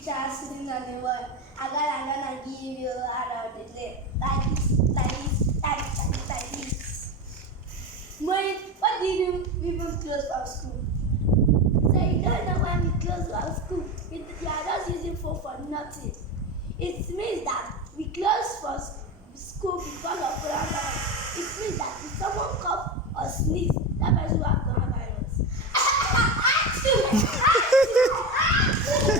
teacher sitting on the wall. I'm gonna give you out of the day. Like this, like this, like this, like this, like this. Wait, what did you even close our school? So you don't know when we close our school. You are just using phone for nothing. It means that we close for school because of coronavirus. It means that if someone cough or sneeze,